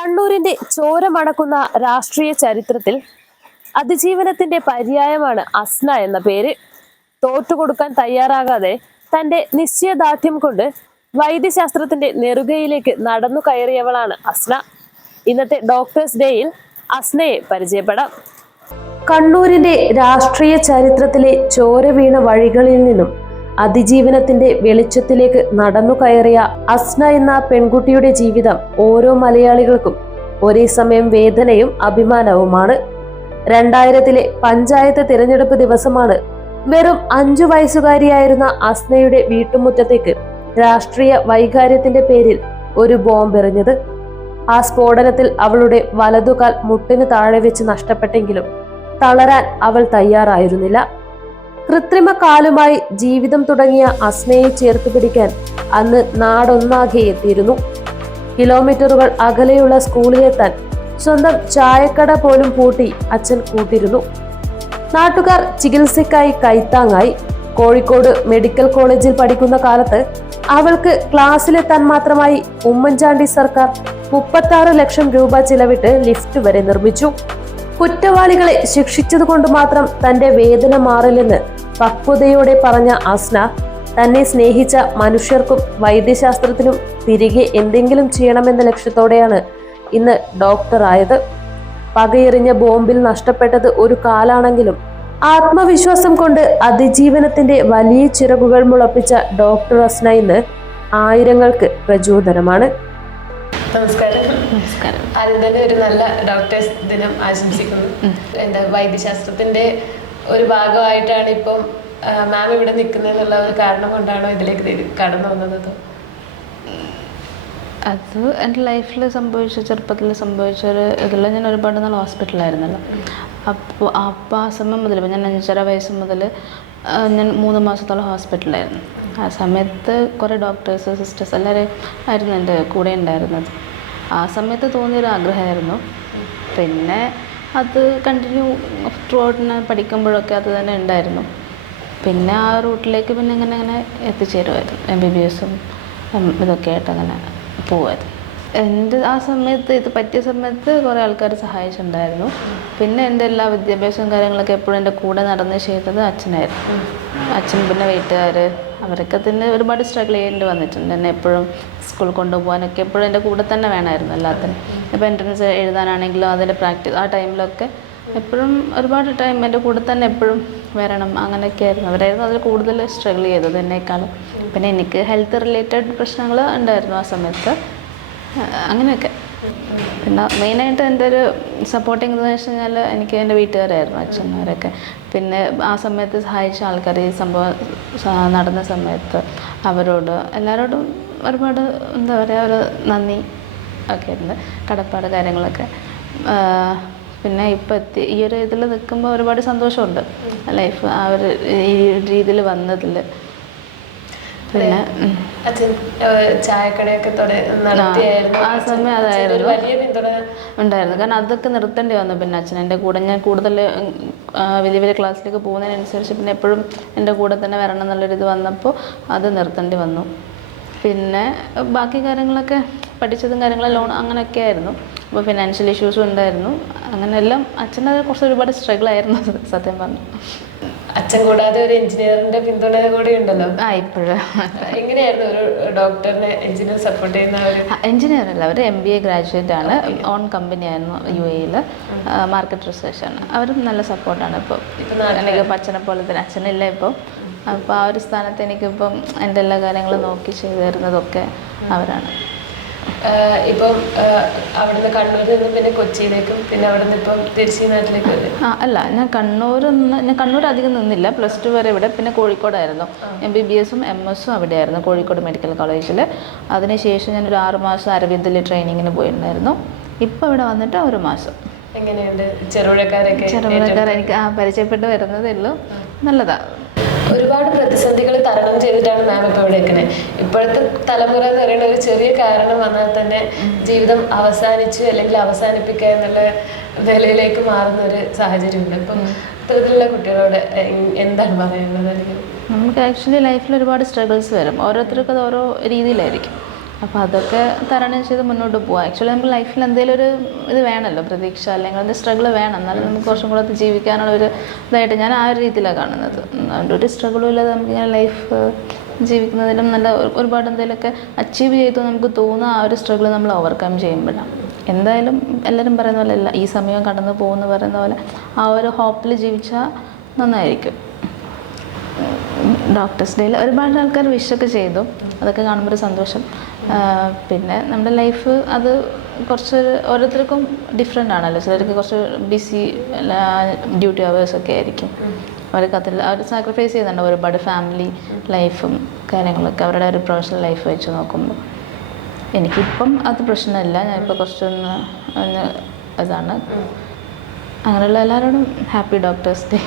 കണ്ണൂരിന്റെ ചോര മണക്കുന്ന രാഷ്ട്രീയ ചരിത്രത്തിൽ അതിജീവനത്തിന്റെ പര്യായമാണ് അസ്ന എന്ന പേര്. തോറ്റുകൊടുക്കാൻ തയ്യാറാകാതെ തന്റെ നിശ്ചയദാർഢ്യം കൊണ്ട് വൈദ്യശാസ്ത്രത്തിന്റെ നെറുകയിലേക്ക് നടന്നു കയറിയവളാണ് അസ്ന. ഇന്നത്തെ ഡോക്ടേഴ്സ് ഡേയിൽ അസ്നയെ പരിചയപ്പെടാം. കണ്ണൂരിന്റെ രാഷ്ട്രീയ ചരിത്രത്തിലെ ചോര വീണ വഴികളിൽ നിന്നും അതിജീവനത്തിന്റെ വെളിച്ചത്തിലേക്ക് നടന്നു കയറിയ അസ്ന എന്ന പെൺകുട്ടിയുടെ ജീവിതം ഓരോ മലയാളികൾക്കും ഒരേ സമയം വേദനയും അഭിമാനവുമാണ്. 2000-ലെ പഞ്ചായത്ത് തിരഞ്ഞെടുപ്പ് ദിവസമാണ് വെറും 5 വയസ്സുകാരിയായിരുന്ന അസ്നയുടെ വീട്ടുമുറ്റത്തേക്ക് രാഷ്ട്രീയ വൈകാര്യത്തിന്റെ പേരിൽ ഒരു ബോംബെറിഞ്ഞത്. ആ സ്ഫോടനത്തിൽ അവളുടെ വലതുകാൽ മുട്ടിന് താഴെ വെച്ച് നഷ്ടപ്പെട്ടെങ്കിലും തളരാൻ അവൾ തയ്യാറായിരുന്നില്ല. കൃത്രിമ കാലുമായി ജീവിതം തുടങ്ങിയ അസ്നയെ ചേർത്ത് പിടിക്കാൻ അന്ന് നാടൊന്നാകെ എത്തിയിരുന്നു. കിലോമീറ്ററുകൾ അകലെയുള്ള സ്കൂളിലെത്താൻ സ്വന്തം ചായക്കട പോലും പൂട്ടി അച്ഛൻ കൂട്ടിരുന്നു. നാട്ടുകാർ ചികിത്സയ്ക്കായി കൈത്താങ്ങായി. കോഴിക്കോട് മെഡിക്കൽ കോളേജിൽ പഠിക്കുന്ന കാലത്ത് അവൾക്ക് ക്ലാസ്സിലെത്താൻ മാത്രമായി ഉമ്മൻചാണ്ടി സർക്കാർ 36 ലക്ഷം രൂപ ചിലവിട്ട് ലിഫ്റ്റ് വരെ നിർമ്മിച്ചു. കുറ്റവാളികളെ ശിക്ഷിച്ചതുകൊണ്ട് മാത്രം തന്റെ വേദന മാറില്ലെന്ന് പക്വതയോടെ പറഞ്ഞ അസ്ന തന്നെ സ്നേഹിച്ച മനുഷ്യർക്കും വൈദ്യശാസ്ത്രത്തിനും തിരികെ എന്തെങ്കിലും ചെയ്യണമെന്ന ലക്ഷ്യത്തോടെയാണ് ഇന്ന് ഡോക്ടറായത്. പകയെറിഞ്ഞ ബോംബിൽ നഷ്ടപ്പെട്ടത് ഒരു കാലാണെങ്കിലും ആത്മവിശ്വാസം കൊണ്ട് അതിജീവനത്തിന്റെ വലിയ ചിറകുകൾ മുളപ്പിച്ച ഡോക്ടർ അസ്ന ഇന്ന് ആയിരങ്ങൾക്ക് പ്രചോദനമാണ്. നമസ്കാരം. ആദ്യം തന്നെ ഒരു നല്ല ഡോക്ടേഴ്സ് ദിനം ആശംസിക്കുന്നു. വൈദ്യശാസ്ത്രത്തിന്റെ ഒരു ഭാഗമായിട്ടാണ് ഇപ്പം മാം ഇവിടെ നിൽക്കുന്നതെന്നുള്ള ഒരു കാരണം കൊണ്ടാണോ ഇതിലേക്ക് കടന്നു വന്നത്? അത് എൻ്റെ ലൈഫിൽ ചെറുപ്പത്തിൽ സംഭവിച്ച ഇതെല്ലാം ഞാൻ ഒരുപാട് നാൾ ഹോസ്പിറ്റലായിരുന്നല്ലോ. അപ്പോൾ ആ സമയം മുതൽ ഞാൻ 5.5 വയസ്സ് മുതൽ ഞാൻ 3 മാസത്തോളം ഹോസ്പിറ്റലായിരുന്നു. ആ സമയത്ത് കുറേ ഡോക്ടേഴ്സ് സിസ്റ്റേഴ്സ് എല്ലാവരും ആയിരുന്നു എൻ്റെ കൂടെ ഉണ്ടായിരുന്നത്. ആ സമയത്ത് തോന്നിയൊരു ആഗ്രഹമായിരുന്നു. പിന്നെ അത് കണ്ടിന്യൂ ത്രൂ ഔട്ട് പഠിക്കുമ്പോഴൊക്കെ അത് തന്നെ ഉണ്ടായിരുന്നു. പിന്നെ ആ റൂട്ടിലേക്ക് പിന്നെ അങ്ങനെ എത്തിച്ചേരുമായിരുന്നു. MBBS-ഉം ഇതൊക്കെ ആയിട്ട് അങ്ങനെ പോവായിരുന്നു. എൻ്റെ ആ സമയത്ത് ഇത് പറ്റിയ സമയത്ത് കുറേ ആൾക്കാർ സഹായിച്ചിട്ടുണ്ടായിരുന്നു. പിന്നെ എൻ്റെ എല്ലാ വിദ്യാഭ്യാസവും കാര്യങ്ങളൊക്കെ എപ്പോഴും എൻ്റെ കൂടെ നടന്ന് ചെയ്തത് അച്ഛനായിരുന്നു. അച്ഛൻ പിന്നെ വീട്ടുകാർ അവരൊക്കെ തന്നെ ഒരുപാട് സ്ട്രഗിൾ ചെയ്യേണ്ടി വന്നിട്ടുണ്ട്. എന്നെ എപ്പോഴും സ്കൂളിൽ കൊണ്ടുപോകാനൊക്കെ എപ്പോഴും എൻ്റെ കൂടെ തന്നെ വേണമായിരുന്നു എല്ലാത്തിനും. ഇപ്പോൾ എൻട്രൻസ് എഴുതാനാണെങ്കിലും അതിൻ്റെ പ്രാക്ടീസ് ആ ടൈമിലൊക്കെ എപ്പോഴും ഒരുപാട് ടൈം എൻ്റെ കൂടെ തന്നെ എപ്പോഴും വരണം. അങ്ങനെയൊക്കെ ആയിരുന്നു. അവരായിരുന്നു അതിൽ കൂടുതൽ സ്ട്രഗിൾ ചെയ്തത് എന്നേക്കാളും. പിന്നെ എനിക്ക് ഹെൽത്ത് റിലേറ്റഡ് പ്രശ്നങ്ങൾ ഉണ്ടായിരുന്നു ആ സമയത്ത്. അങ്ങനെയൊക്കെ. പിന്നെ മെയിനായിട്ട് എൻ്റെ ഒരു സപ്പോർട്ടിങ് എന്ന് വെച്ച് കഴിഞ്ഞാൽ എനിക്ക് എൻ്റെ വീട്ടുകാരായിരുന്നു, അച്ഛന്മാരൊക്കെ. പിന്നെ ആ സമയത്ത് സഹായിച്ച ആൾക്കാർ, ഈ സംഭവം നടന്ന സമയത്ത് അവരോട് എല്ലാവരോടും ഒരുപാട് എന്താ പറയുക ഒരു നന്ദി ഒക്കെ ഉണ്ട്, കടപ്പാട് കാര്യങ്ങളൊക്കെ. പിന്നെ ഇപ്പം ഈ ഒരു ഇതിൽ നിൽക്കുമ്പോൾ ഒരുപാട് സന്തോഷമുണ്ട് ലൈഫ് ആ ഒരു ഈ രീതിയിൽ വന്നതിൽ. പിന്നെ ചായക്കടയൊക്കെ ആ സമയം അതായിരുന്നു വലിയ പിന്തുണ ഉണ്ടായിരുന്നു. കാരണം അതൊക്കെ നിർത്തേണ്ടി വന്നു. പിന്നെ അച്ഛൻ എൻ്റെ കൂടെ, ഞാൻ കൂടുതൽ വലിയ വലിയ ക്ലാസ്സിലേക്ക് പോകുന്നതിനനുസരിച്ച് പിന്നെ എപ്പോഴും എൻ്റെ കൂടെ തന്നെ വരണം എന്നുള്ളൊരിത് വന്നപ്പോൾ അത് നിർത്തേണ്ടി വന്നു. പിന്നെ ബാക്കി കാര്യങ്ങളൊക്കെ പഠിച്ചതും കാര്യങ്ങളും ലോൺ അങ്ങനെയൊക്കെ ആയിരുന്നു. അപ്പോൾ ഫിനാൻഷ്യൽ ഇഷ്യൂസും ഉണ്ടായിരുന്നു. അങ്ങനെയെല്ലാം അച്ഛൻ്റെ കുറച്ച് ഒരുപാട് സ്ട്രഗിൾ ആയിരുന്നു സത്യം പറഞ്ഞു. അച്ഛൻ കൂടാതെ ഒരു എഞ്ചിനീയറിന്റെ പിന്തുണ കൂടി ഉണ്ടല്ലോ. ഇപ്പോഴും എങ്ങനെയായിരുന്നു ഒരു ഡോക്ടറിനെ എഞ്ചിനീയർ സപ്പോർട്ട് ചെയ്യുന്ന? എഞ്ചിനീയർ അല്ല, അവർ MBA ഗ്രാജുവേറ്റ് ആണ്. ഓൺ കമ്പനി ആയിരുന്നു UAE-യിൽ, മാർക്കറ്റ് റിസർച്ച് ആണ്. അവരും നല്ല സപ്പോർട്ടാണ്. ഇപ്പോൾ എനിക്കിപ്പോൾ അച്ഛനെ പോലെ തന്നെ അച്ഛനില്ല ഇപ്പോൾ. അപ്പോൾ ആ ഒരു സ്ഥാനത്ത് എനിക്കിപ്പം എൻ്റെ എല്ലാ കാര്യങ്ങളും നോക്കി ചെയ്തു തരുന്നതൊക്കെ അവരാണ്. ഇപ്പം അവിടുന്ന് കണ്ണൂരിൽ നിന്ന് പിന്നെ കൊച്ചിയിലേക്കും പിന്നെ അവിടെ നിന്ന് ഇപ്പം തിരിച്ച് നാട്ടിലേക്ക് വരും? അല്ല, ഞാൻ കണ്ണൂർ അധികം നിന്നില്ല. +2 വരെ ഇവിടെ. പിന്നെ കോഴിക്കോടായിരുന്നു. MBBS-ഉം MS-ഉം അവിടെയായിരുന്നു, കോഴിക്കോട് മെഡിക്കൽ കോളേജിൽ. അതിനുശേഷം ഞാനൊരു 6 മാസം അരവിന്ദിൽ ട്രെയിനിങ്ങിന് പോയിട്ടുണ്ടായിരുന്നു. ഇപ്പം ഇവിടെ വന്നിട്ട് 1 മാസം. എങ്ങനെയുണ്ട്? ചെറുപുഴക്കാർ എനിക്ക് പരിചയപ്പെട്ട് വരുന്നതേ ഉള്ളൂ. നല്ലതാണ്. ഒരുപാട് പ്രതിസന്ധികൾ തരണം ചെയ്തിട്ടാണ് മാം ഇപ്പോൾ ഇവിടെ നിൽക്കുന്നത്. ഇപ്പോഴത്തെ തലമുറ എന്ന് പറയുന്ന ഒരു ചെറിയ കാരണം വന്നാൽ തന്നെ ജീവിതം അവസാനിച്ചു അല്ലെങ്കിൽ അവസാനിപ്പിക്കുക എന്നുള്ള നിലയിലേക്ക് മാറുന്ന ഒരു സാഹചര്യമുണ്ട്. ഇപ്പം ഇത്തരത്തിലുള്ള കുട്ടികളോട് എന്താണ് പറയുന്നത്? നമുക്ക് ആക്ച്വലി ലൈഫിൽ ഒരുപാട് സ്ട്രഗിൾസ് വരും. ഓരോരുത്തർക്കും അത് ഓരോ രീതിയിലായിരിക്കും. അപ്പോൾ അതൊക്കെ തരണം ചെയ്ത് മുന്നോട്ട് പോകാം. ആക്ച്വലി നമുക്ക് ലൈഫിൽ എന്തെങ്കിലും ഒരു ഇത് വേണമല്ലോ, പ്രതീക്ഷ അല്ലെങ്കിൽ അതിൻ്റെ സ്ട്രഗിൾ വേണം, എന്നാലും നമുക്ക് കുറച്ചും കൂടെ ജീവിക്കാനുള്ള ഒരു ഇതായിട്ട് ഞാൻ ആ ഒരു രീതിയിലാണ് കാണുന്നത്. അതിൻ്റെ ഒരു സ്ട്രഗിളും ഇല്ലാതെ നമുക്ക് ഇങ്ങനെ ലൈഫ് ജീവിക്കുന്നതിലും നല്ല ഒരുപാട് എന്തെങ്കിലുമൊക്കെ അച്ചീവ് ചെയ്തു നമുക്ക് തോന്നുന്ന ആ ഒരു സ്ട്രഗിൾ നമ്മൾ ഓവർകം ചെയ്യുമ്പോഴാണ്. എന്തായാലും എല്ലാവരും പറയുന്ന പോലെ അല്ല, ഈ സമയം കടന്നു പോകുമെന്ന് പറയുന്ന പോലെ ആ ഒരു ഹോപ്പിൽ ജീവിച്ചാൽ നന്നായിരിക്കും. ഡോക്ടേഴ്സ് ഡേയിൽ ഒരുപാട് ആൾക്കാർ വിഷൊക്കെ ചെയ്തു, അതൊക്കെ കാണുമ്പോൾ ഒരു സന്തോഷം. പിന്നെ നമ്മുടെ ലൈഫ് അത് കുറച്ച് ഓരോരുത്തർക്കും ഡിഫറെൻ്റ് ആണല്ലോ. ചിലർക്ക് കുറച്ച് ബിസി ഡ്യൂട്ടി അവേഴ്സൊക്കെ ആയിരിക്കും, അവർക്ക് അതിൽ അവർ സാക്രിഫൈസ് ചെയ്യുന്നുണ്ട് ഒരുപാട് ഫാമിലി ലൈഫും കാര്യങ്ങളൊക്കെ അവരുടെ ഒരു പ്രൊഫഷണൽ ലൈഫ് വെച്ച് നോക്കുമ്പോൾ. എനിക്കിപ്പം അത് പ്രശ്നമില്ല, ഞാനിപ്പോൾ കുറച്ചൊന്ന് ഇതാണ്. അങ്ങനെയുള്ള എല്ലാവരോടും ഹാപ്പി ഡോക്ടേഴ്സ് ഡേ.